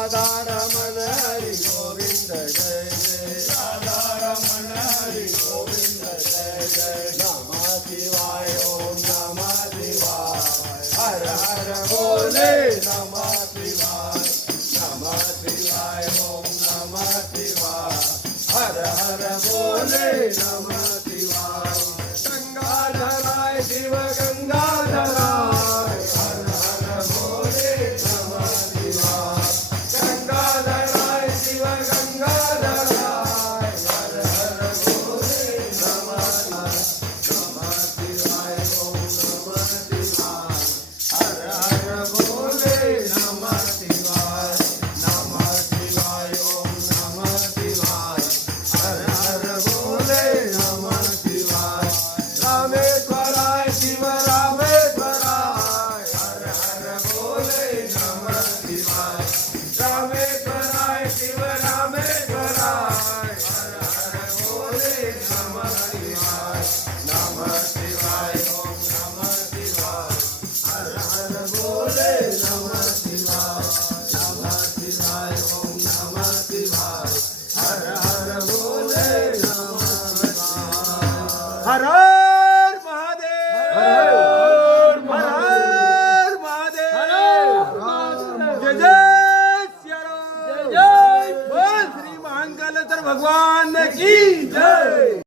राधारमण हरी गोविंद जय जय राधारमण हरी गोविंद जय जय नमः शिवाय ओम नमः शिवाय हर हर बोले नमः शिवाय ओम नमः शिवाय हर हर बोले नमः शिवाय गंगाधराय शिव गंगाधराय हर हर बोले नमः शिवाय गंगाधराय शिव गंगाधराय हर हर बोले नमः शिवाय ओम नमः शिवाय हर हर बोले नमः शिवाय ओम नमः शिवाय हर हर बोले नमः शिवाय रामेश्वराय शिव रामेश्वराय हर हर बोले नमः शिवाय रामेश्वराय शिव रामेश्वराय हर हर बोले नमः शिवाय ओम नमः शिवाय हर हर बोले नमः शिवाय ओम नमः शिवाय हर हर बोले नमः शिवाय हर हर महादेव हर हर महादेव जय जय श्री राम जय जय श्री महाकालेश्वर भगवान की जय।